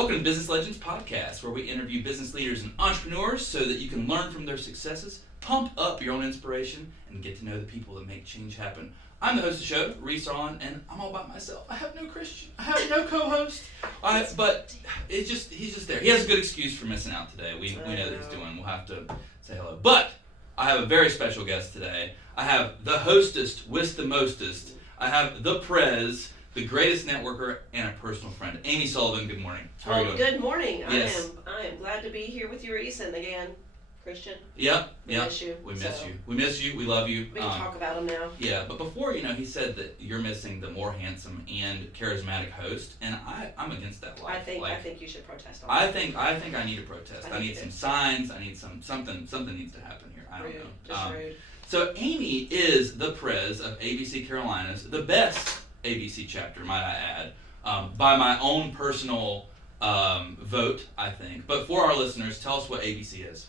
Welcome to Business Legends Podcast, where we interview business leaders and entrepreneurs so that you can learn from their successes, pump up your own inspiration, and get to know the people that make change happen. I'm the host of the show, Reese Arlen, and I'm all by myself. I have no Christian. I have no co-host. But he's just there. He has a good excuse for missing out today. We know that he's doing. We'll have to say hello. But I have a very special guest today. I have the Hostess with the Mostest. I have the Prez, the greatest networker, and a personal friend. Amy Sullivan, good morning. How are you doing? Good morning. Yes. I am glad to be here with you, Reese, and again, Christian. Yep. We miss you. We miss you. We miss you. We love you. We can talk about him now. Yeah, but before, he said that you're missing the more handsome and charismatic host, and I'm against that life. I think you should protest on I that. think I need to protest. I need some signs. I need something needs to happen here. I don't know. Just rude. So Amy is the Prez of ABC Carolinas, the best ABC chapter, might I add, by my own personal vote, I think. But for our listeners, tell us what ABC is.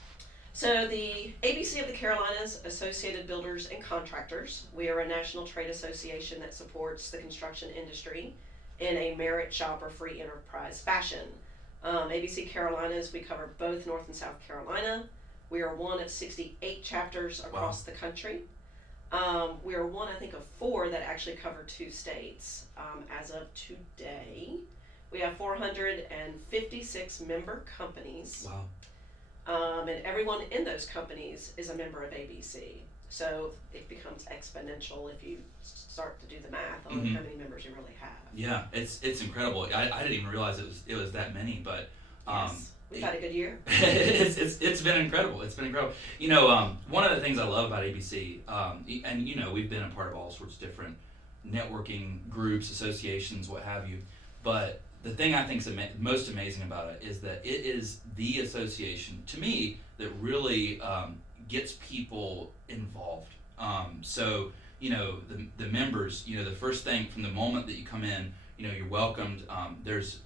So the ABC of the Carolinas, Associated Builders and Contractors. We are a national trade association that supports the construction industry in a merit shop or free enterprise fashion. ABC Carolinas, we cover both North and South Carolina. We are one of 68 chapters across the country. We are one, I think, of 4 that actually cover 2 states. As of today, we have 456 member companies. Wow. And everyone in those companies is a member of ABC. So it becomes exponential if you start to do the math on how many members you really have. Yeah, it's incredible. I didn't even realize it was that many, but Yes. We've had a good year. it's been incredible. It's been incredible. One of the things I love about ABC, and we've been a part of all sorts of different networking groups, associations, what have you. But the thing I think is most amazing about it is that it is the association, to me, that really gets people involved. So the members, the first thing from the moment that you come in, you're welcomed. There's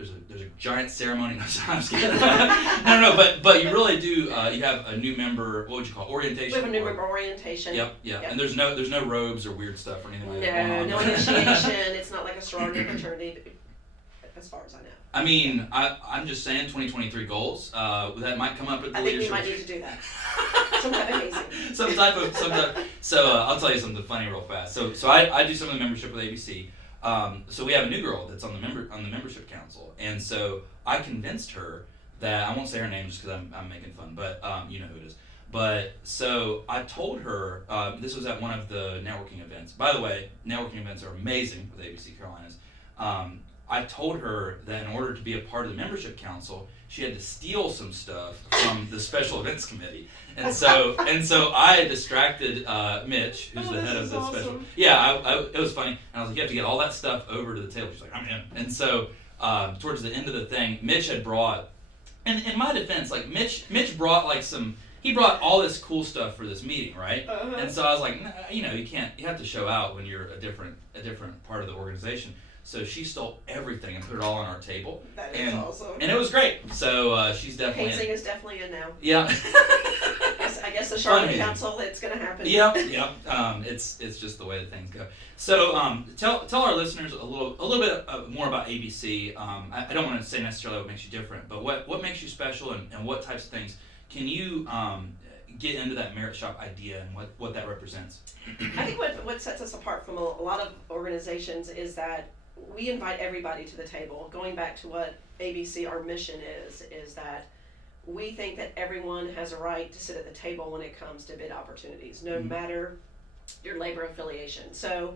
a giant ceremony. No, I'm just kidding. no, but you really do. You have a new member. What would you call it? Orientation? We have a new member orientation. Yep. And there's no robes or weird stuff or anything like that. No initiation. It's not like a sorority or fraternity, as far as I know. I mean, I'm just saying, 2023 goals. That might come up at the I think leadership. we might need to do that. Some type of hazing. some type of. So I'll tell you something funny real fast. So I do some of the membership with ABC. So we have a new girl that's on the membership council, and so I convinced her that I won't say her name just because I'm making fun, but you know who it is. But so I told her this was at one of the networking events. By the way, networking events are amazing with ABC Carolinas. I told her that in order to be a part of the membership council, she had to steal some stuff from the special events committee, and so I distracted Mitch, who's the head of the special. Yeah, it was funny, and I was like, you have to get all that stuff over to the table. She's like, I'm in. And so towards the end of the thing, Mitch had brought, and in my defense, like Mitch brought he brought all this cool stuff for this meeting, right? Uh-huh. And so I was like, you have to show out when you're a different part of the organization. So she stole everything and put it all on our table. That is awesome. And it was great. So she's definitely hazing is definitely in now. Yeah. I guess the Charlotte Council, it's going to happen. Yep. It's just the way that things go. So tell our listeners a little bit more about ABC. I don't want to say necessarily what makes you different, but what makes you special and what types of things can you get into that merit shop idea and what that represents? I think what sets us apart from a lot of organizations is that we invite everybody to the table. Going back to what ABC, our mission is that we think that everyone has a right to sit at the table when it comes to bid opportunities, no matter your labor affiliation. So,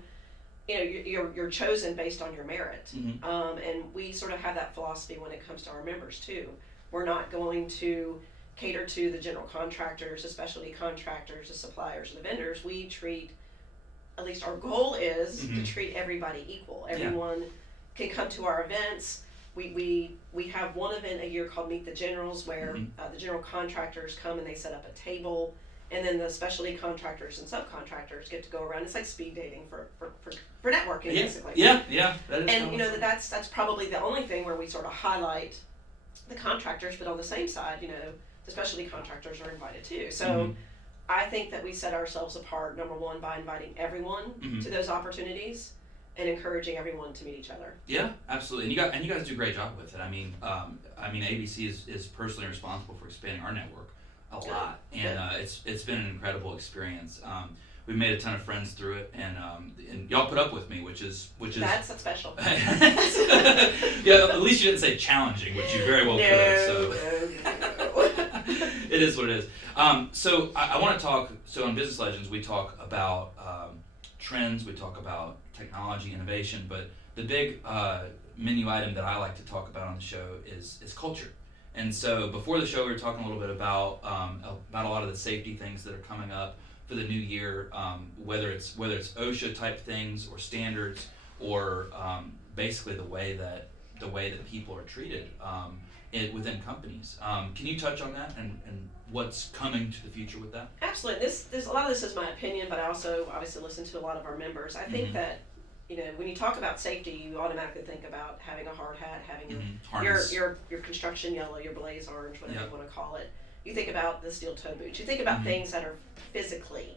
you're chosen based on your merit. And we sort of have that philosophy when it comes to our members too. We're not going to cater to the general contractors, the specialty contractors, the suppliers, the vendors. We treat, at least our goal is to treat everybody equal. Everyone can come to our events. We have one event a year called Meet the Generals, where the general contractors come and they set up a table, and then the specialty contractors and subcontractors get to go around. It's like speed dating for networking, basically. Yeah. That is and that's probably the only thing where we sort of highlight the contractors, but on the same side, the specialty contractors are invited too. So I think that we set ourselves apart, number one, by inviting everyone to those opportunities. and encouraging everyone to meet each other. Yeah, absolutely. And you guys do a great job with it. I mean, ABC is personally responsible for expanding our network a lot, and it's been an incredible experience. We made a ton of friends through it, and y'all put up with me, which is that's special. Yeah, at least you didn't say challenging, which you very well could have. So it is what it is. So I want to talk. So on Business Legends, we talk about trends, we talk about technology, innovation, but the big menu item that I like to talk about on the show is culture. And so before the show, we were talking a little bit about a lot of the safety things that are coming up for the new year, whether it's OSHA type things or standards, or basically the way that people are treated within companies. Can you touch on that and what's coming to the future with that? Absolutely. This a lot of this is my opinion, but I also obviously listen to a lot of our members. I think that when you talk about safety, you automatically think about having a hard hat, having your construction yellow, your blaze orange, whatever you want to call it. You think about the steel toe boots. You think about things that are physically.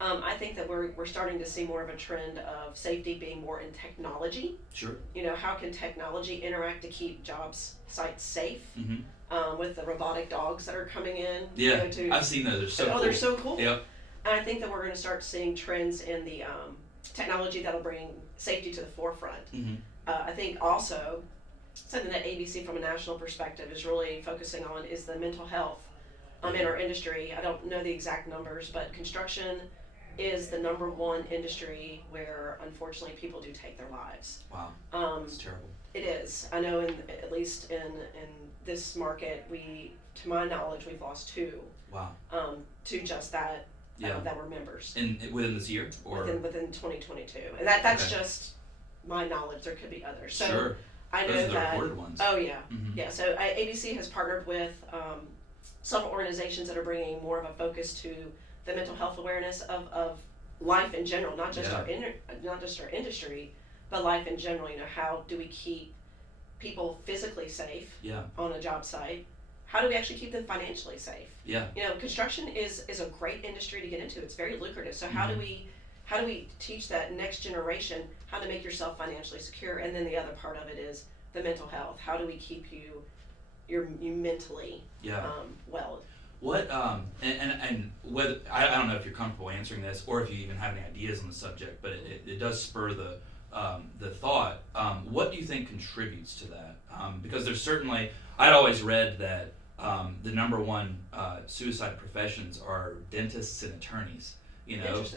I think that we're starting to see more of a trend of safety being more in technology. Sure. How can technology interact to keep sites safe? With the robotic dogs that are coming in. Yeah, I've seen those. They're so cool. They're so cool. Yep. And I think that we're going to start seeing trends in the technology that'll bring safety to the forefront. I think also something that ABC from a national perspective is really focusing on is the mental health in our industry. I don't know the exact numbers, but construction is the number one industry where unfortunately people do take their lives. Wow. It's terrible. It is. I know at least in this market, to my knowledge, we've lost 2. Wow. To just that. That were members. Within this year, or within 2022, and that's just my knowledge. There could be others. So sure. I know those are the that. reported ones. Oh yeah, yeah. So ABC has partnered with several organizations that are bringing more of a focus to the mental health awareness of life in general, not just our industry, but life in general. How do we keep people physically safe on a job site? How do we actually keep them financially safe? Yeah. Construction is a great industry to get into. It's very lucrative. So how do we teach that next generation how to make yourself financially secure? And then the other part of it is the mental health. How do we keep you mentally well? What and whether I don't know if you're comfortable answering this or if you even have any ideas on the subject, but it does spur the thought. What do you think contributes to that? Because there's certainly, I'd always read that the number one suicide professions are dentists and attorneys.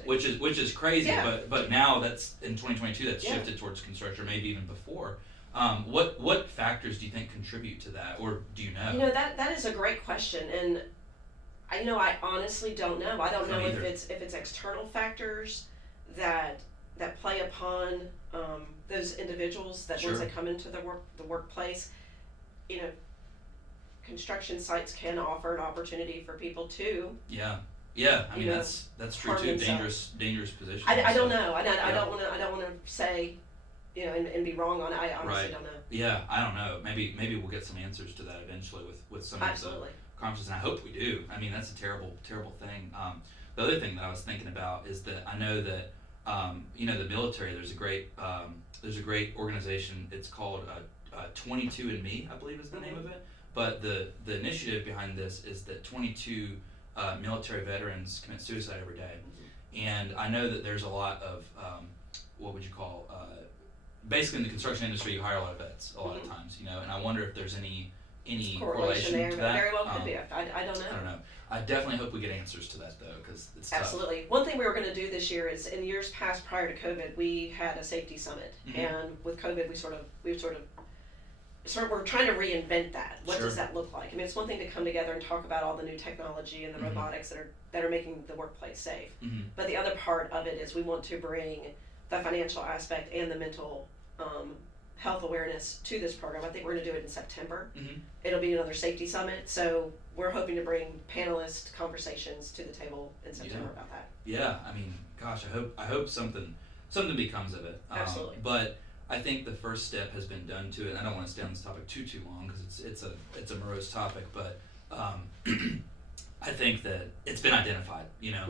Which is crazy. Yeah. But now that's in 2022 that's shifted towards construction, maybe even before. What factors do you think contribute to that, or do you know? That is a great question, and I honestly don't know. I don't know if it's external factors that play upon those individuals that once they come into the workplace. Construction sites can offer an opportunity for people to. Yeah. I mean that's true too. Dangerous position. I don't know. I don't want to say, and be wrong on it. I honestly don't know. Yeah, I don't know. Maybe we'll get some answers to that eventually with some of the conferences, and I hope we do. I mean, that's a terrible thing. The other thing that I was thinking about is that I know that the military. There's a great organization. It's called 22andMe, I believe is the name of it. But the initiative behind this is that 22 military veterans commit suicide every day, and I know that there's a lot of what would you call basically in the construction industry you hire a lot of vets a lot of times, and I wonder if there's any correlation there, to that. Very well could be. I don't know. I don't know. I definitely hope we get answers to that though, because it's absolutely tough. One thing we were going to do this year is in years past prior to COVID, we had a safety summit, and with COVID we're trying to reinvent that. What does that look like? I mean, it's one thing to come together and talk about all the new technology and the robotics that are making the workplace safe. But the other part of it is we want to bring the financial aspect and the mental health awareness to this program. I think we're going to do it in September. It'll be another safety summit, so we're hoping to bring panelist conversations to the table in September about that. Yeah, I mean, gosh, I hope something becomes of it. Absolutely. But I think the first step has been done to it. And I don't want to stay on this topic too long because it's a morose topic, but I think that it's been identified.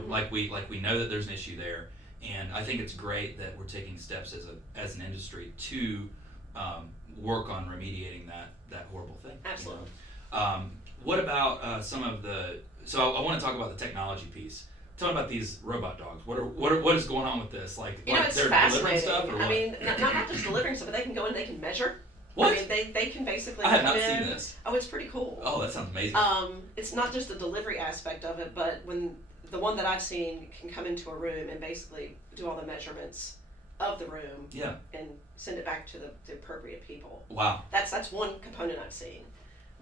Like we know that there's an issue there, And I think it's great that we're taking steps as an industry to work on remediating that horrible thing. Absolutely. What about some of the? So I want to talk about the technology piece. Tell me about these robot dogs. What is going on with this? Like, It's they're delivering fascinating. stuff, or what? I mean, not just delivering stuff, but they can go in, they can measure. What? I mean, they can basically I have come not in. seen this. Oh, it's pretty cool. Oh, that sounds amazing. It's not just the delivery aspect of it, but when the one that I've seen can come into a room and basically do all the measurements of the room. Yeah. And send it back to the appropriate people. Wow. That's one component I've seen.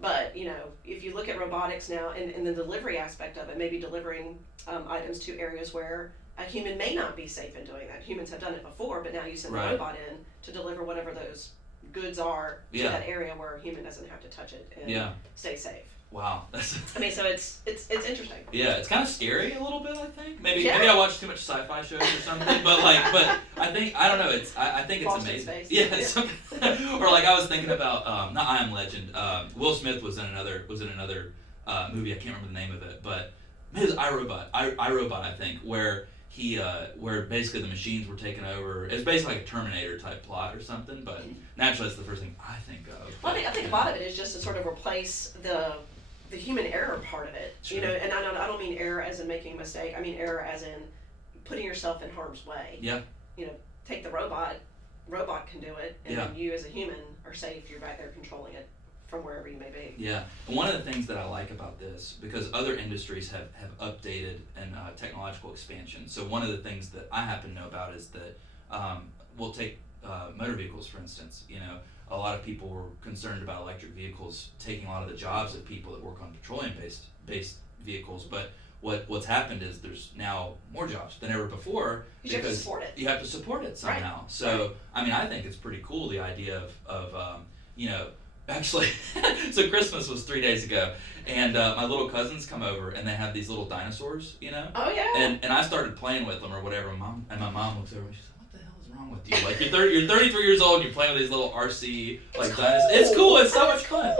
But, if you look at robotics now and the delivery aspect of it, maybe delivering items to areas where a human may not be safe in doing that. Humans have done it before, but now you send Right. a robot in to deliver whatever those goods are to Yeah. that area where a human doesn't have to touch it and stay safe. Wow. That's. I mean, so it's interesting. Yeah, it's kind of scary a little bit. I think maybe Yeah. I watch too much sci-fi shows or something. but I think I don't know. I think it's Lost in amazing. space. Yeah. Or like I was thinking about not I Am Legend. Will Smith was in another movie. I can't remember the name of it, but it was iRobot. iRobot, I think, where where basically the machines were taken over. It's basically like a Terminator type plot or something. But naturally, that's the first thing I think of. Well, I think a lot of it is just to sort of replace the human error part of it. Sure. And I don't mean error as in making a mistake. I mean error as in putting yourself in harm's way. Yeah. Take the robot can do it, and then you as a human are safe. You're back there controlling it from wherever you may be. Yeah, and one of the things that I like about this, because other industries have updated and technological expansion. So one of the things that I happen to know about is that we'll take motor vehicles, for instance. A lot of people were concerned about electric vehicles taking a lot of the jobs of people that work on petroleum-based vehicles, but what's happened is there's now more jobs than ever before You have to support it. You have to support it somehow. Right. So I mean, I think it's pretty cool, the idea of actually, so Christmas was 3 days ago, and my little cousins come over and they have these little dinosaurs, Oh yeah. and I started playing with them or whatever. My mom looks over and she said, "What the hell is wrong with you? Like you're 33 years old and you're playing with these little RC like dinosaurs. It's cool. It's so much fun,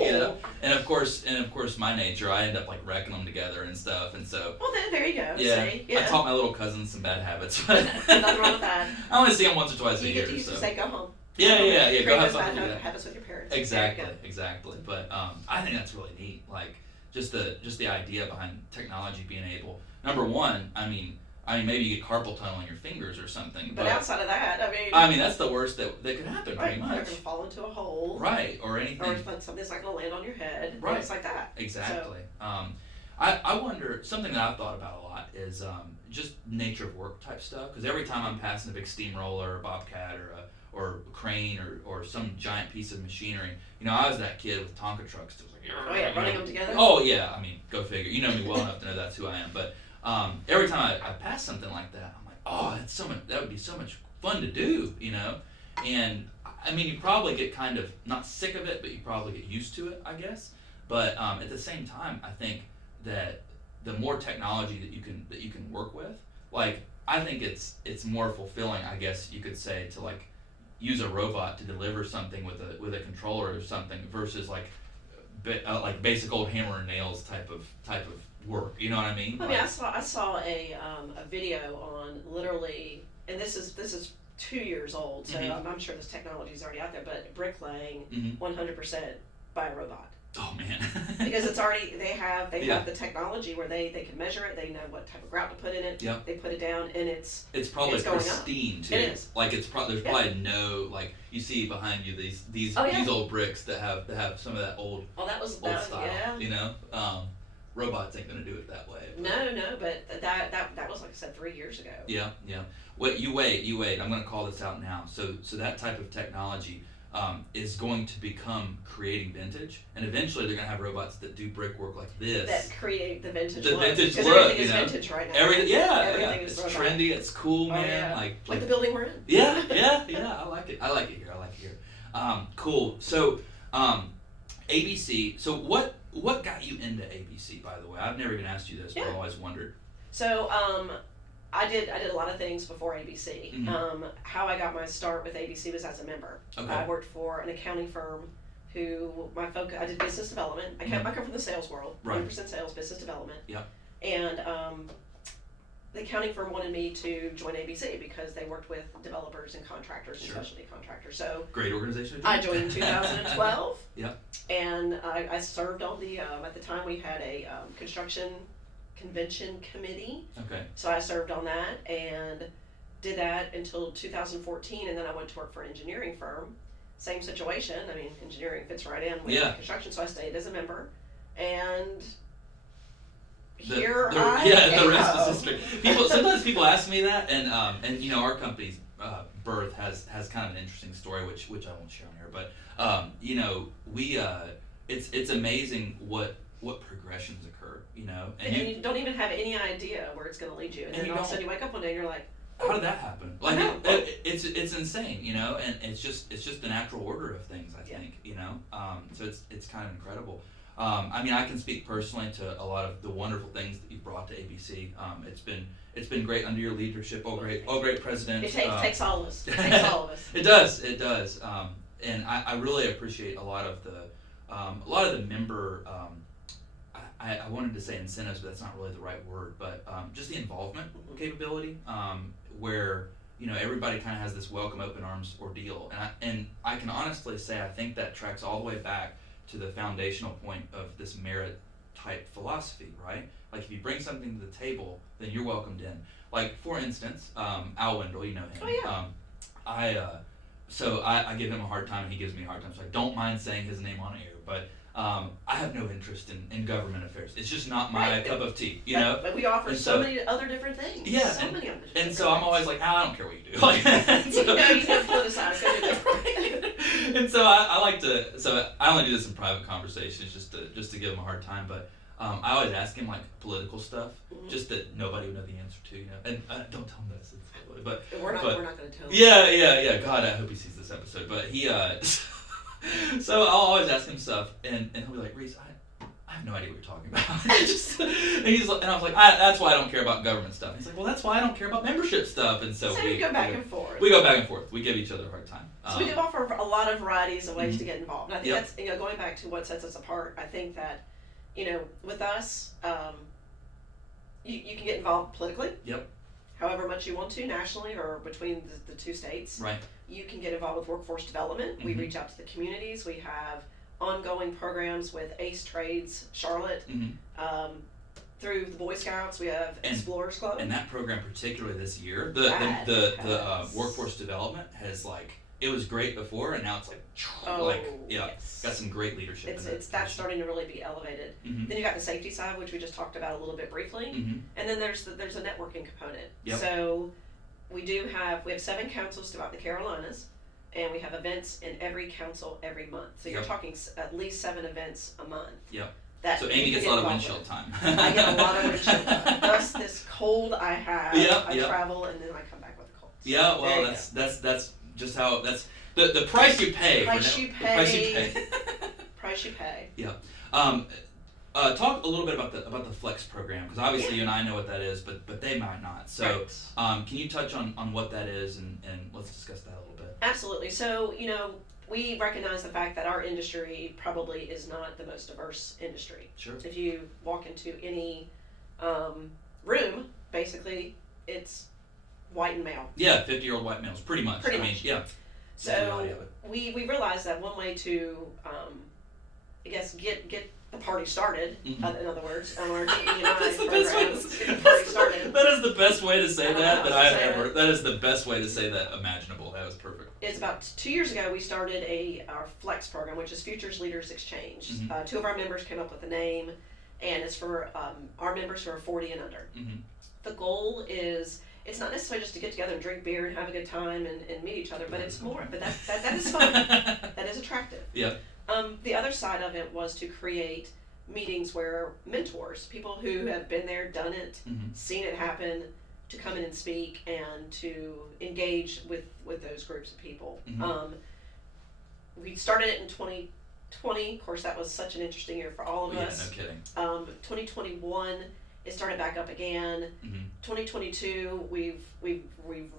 And of course, my nature, I end up like wrecking them together and stuff, and so. Well, then there you go. Yeah, See? Yeah. I taught my little cousins some bad habits, but Nothing wrong with that. I only see them once or twice a You year. get to use So. to say go home. Yeah. Create Go have those something bad to do that. habits with your parents. Exactly. But I think that's really neat. Like just the idea behind technology being able. Number one, I mean maybe you get carpal tunnel in your fingers or something. But outside of that, I mean that's the worst that could happen, right, pretty much. You're gonna fall into a hole. Right, or anything. Or something's not gonna land on your head. Right. Things like that. Exactly. I wonder, something that I've thought about a lot is just nature of work type stuff. Because every time I'm passing a big steamroller or a bobcat or a crane or some giant piece of machinery, I was that kid with Tonka trucks that was like, Oh yeah, running them together. oh yeah, I mean, go figure. You know me well enough to know that's who I am. But every time I pass something like that, I'm like, oh, that would be so much fun to do, And I mean, you probably get kind of not sick of it, but you probably get used to it, I guess. But at the same time, I think that the more technology that you can work with, like I think it's more fulfilling, I guess you could say, to like use a robot to deliver something with a controller or something versus like basic old hammer and nails type of work. You know what I mean? I mean, I saw a video on literally, and this is 2 years old, so I'm sure this technology is already out there, but bricklaying 100% by a robot. Oh man! Because it's already they have the technology where they can measure it. They know what type of grout to put in it. Yep. They put it down, and it's probably going pristine up. too. It is. Like there's probably no, like you see behind you these old bricks that have some of that old style. Yeah. Robots ain't gonna do it that way. But no, but that was like I said 3 years ago. Yeah. Wait. I'm gonna call this out now. So that type of technology is going to become creating vintage, and eventually they're gonna have robots that do brickwork like this. That create the vintage look. Because look, everything is vintage right now. Everything is it's robot. trendy. It's cool, man. Yeah. Like the building we're in. Yeah. I like it. I like it here. Cool. So, ABC. So what got you into ABC? By the way, I've never even asked you this, but I've always wondered. So, I did a lot of things before ABC. How I got my start with ABC was as a member. Okay. I worked for an accounting firm who I did business development. I come from the sales world, 100% sales, business development. Yep. And the accounting firm wanted me to join ABC because they worked with developers and contractors and specialty contractors. So great organization. I joined in 2012. Yeah. And I served on the, at the time we had a construction convention committee. Okay. So I served on that and did that until 2014, and then I went to work for an engineering firm. Same situation. I mean, engineering fits right in with construction, so I stayed as a member. And here I am. The rest is history. Sometimes people ask me that, and you know, our company's birth has kind of an interesting story, which I won't share on here. But you know, we it's amazing what progressions occur. You know, and you don't even have any idea where it's going to lead you, and then all of a sudden you wake up one day and you're like, how did that happen? Like it's insane, you know, and it's just the natural order of things, I think, you know. So it's kind of incredible. I mean, I can speak personally to a lot of the wonderful things that you've brought to ABC. It's been great under your leadership. All great president. It takes all of us. It takes all of us. It does. And I really appreciate a lot of the member. I wanted to say incentives, but that's not really the right word. But just the involvement capability, where you know everybody kind of has this welcome open arms ordeal, and I can honestly say I think that tracks all the way back to the foundational point of this merit type philosophy, right? Like if you bring something to the table, then you're welcomed in. Like for instance, Al Wendell, you know him. Oh yeah. So I give him a hard time, and he gives me a hard time. So I don't mind saying his name on air, but I have no interest in government affairs. It's just not my cup of tea, you know. But we offer so many other different things. Yeah, so many other different and so I'm always like, I don't care what you do. Like, so, you can politicize. Go do that. And so I like to. So I only do this in private conversations, just to give him a hard time. But I always ask him like political stuff, just that nobody would know the answer to, you know. And don't tell him this, but we're not going to tell him. Yeah. God, I hope he sees this episode. But he. So I'll always ask him stuff, and he'll be like, Reese, I have no idea what you're talking about. And I was like, that's why I don't care about government stuff. He's like, well, that's why I don't care about membership stuff. And so we go back and forth. We go back and forth. We give each other a hard time. So we do offer a lot of varieties of ways to get involved. And I think that's, you know, going back to what sets us apart, I think that, you know, with us, you can get involved politically. Yep. However much you want to, nationally or between the two states. Right. You can get involved with workforce development. We reach out to the communities. We have ongoing programs with Ace Trades Charlotte. Through the Boy Scouts, we have Explorers Club. And that program, particularly this year, the workforce development has it was great before, and now it's got some great leadership. That's starting to really be elevated. Then you got the safety side, which we just talked about a little bit briefly, and then there's a networking component. Yep. So we have 7 councils throughout the Carolinas, and we have events in every council every month. So you're talking at least 7 events a month. Yep. So Amy gets a lot of windshield time. I get a lot of windshield time. Thus, this cold I have, I travel and then I come back with a cold. So yeah, well, that's just how the price you pay. Price you pay. Price you pay. Yeah. Talk a little bit about the Flex program, because obviously you and I know what that is, but they might not. So, can you touch on what that is, and let's discuss that a little bit. Absolutely. So, you know, we recognize the fact that our industry probably is not the most diverse industry. Sure. If you walk into any room, basically, it's white and male. Yeah, 50-year-old white males, pretty much. Pretty much. Yeah. So we realized that one way to, I guess, get the party started. In other words, on our DE&I That's the best way to say the party started. That is the best way to say that I have ever. That is the best way to say that imaginable. That was perfect. It's about 2 years ago we started our Flex program, which is Futures Leaders Exchange. 2 of our members came up with the name, and it's for our members who are 40 and under. The goal is, it's not necessarily just to get together and drink beer and have a good time and meet each other, but it's more. But that is fun. That is attractive. Yeah. The other side of it was to create meetings where mentors, people who have been there, done it, seen it happen, to come in and speak and to engage with those groups of people. We started it in 2020. Of course, that was such an interesting year for all of us. Yeah, no kidding. 2021, it started back up again. 2022, we've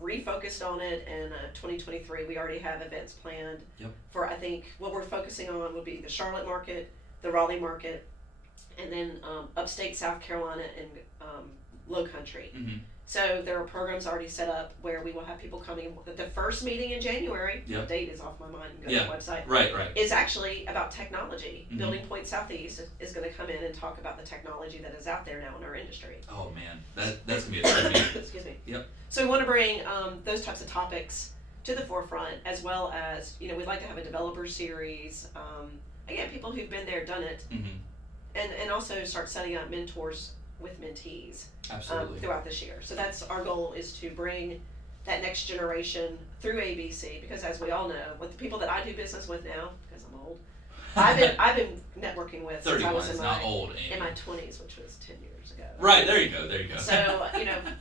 refocused on it, and 2023, we already have events planned. For, I think, what we're focusing on would be the Charlotte market, the Raleigh market, and then upstate South Carolina and Low Country. So there are programs already set up where we will have people coming. The first meeting in January, the date is off my mind, go to the website. Right. Is actually about technology. Mm-hmm. Building Point Southeast is going to come in and talk about the technology that is out there now in our industry. Oh man, that's going to be a great meeting. Excuse me. Yep. So we want to bring those types of topics to the forefront, as well as, we'd like to have a developer series. Again, people who've been there, done it, and also start setting up mentors with mentees throughout this year. So that's our goal, is to bring that next generation through ABC, because as we all know, with the people that I do business with now, because I'm old, I've been networking with since I was in my 20s, which was 10 years ago. Right, there you go. So,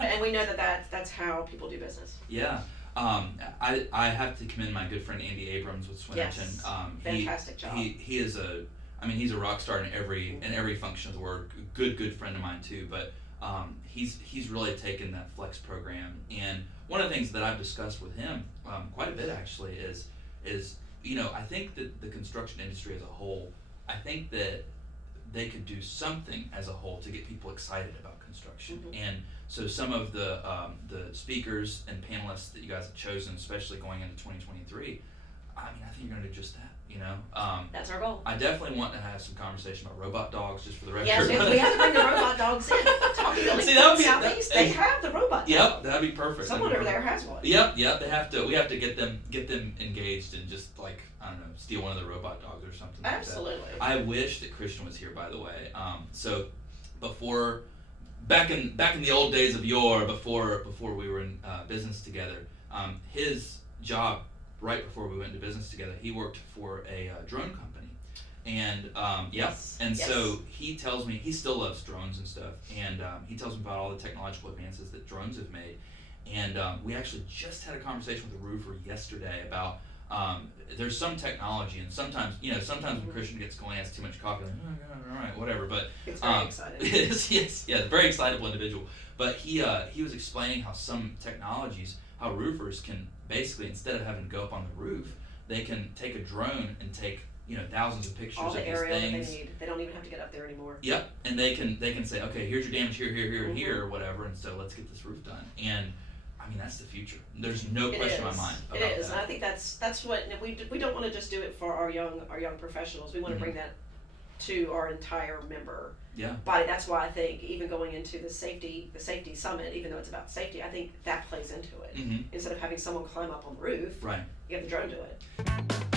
and we know that's how people do business. Yeah. I have to commend my good friend Andy Abrams with Swinnerton. Yes. Fantastic job. He is he's a rock star in every function of the word. Good friend of mine too. But he's really taken that Flex program, and one of the things that I've discussed with him quite a bit actually is I think that the construction industry as a whole, I think that they could do something as a whole to get people excited about construction. And so some of the speakers and panelists that you guys have chosen, especially going into 2023, I think you're going to do just that. That's our goal. I definitely want to have some conversation about robot dogs, just for the record. Yes, we have to bring the robot dogs in. See, that would be Southeast. They have the robot dog. Yep, that'd be perfect. Someone over there has one. Yep. They have to. We have to get them engaged and just steal one of the robot dogs or something. Absolutely. Like that. I wish that Christian was here, by the way. So before, back in the old days of yore, before we were in business together, his job right before we went into business together, he worked for a drone company, and so he tells me he still loves drones and stuff, and he tells me about all the technological advances that drones have made, and we actually just had a conversation with a roofer yesterday about there's some technology, and sometimes when Christian gets going, he has too much coffee, like, oh, all right, whatever, but it's very exciting. Yes, very excitable individual. But he was explaining how some technologies, how roofers can basically, instead of having to go up on the roof, they can take a drone and take thousands of pictures all of the these aerial things. That they need. They don't even have to get up there anymore. Yep, and they can say, okay, here's your damage here, and here, or whatever, and so let's get this roof done. And that's the future. There's no question in my mind about it is, that. and I think that's what we don't want to just do it for our young professionals. We want to bring that to our entire member body. That's why I think even going into the safety summit, even though it's about safety, I think that plays into it. Instead of having someone climb up on the roof, you have the drone do it.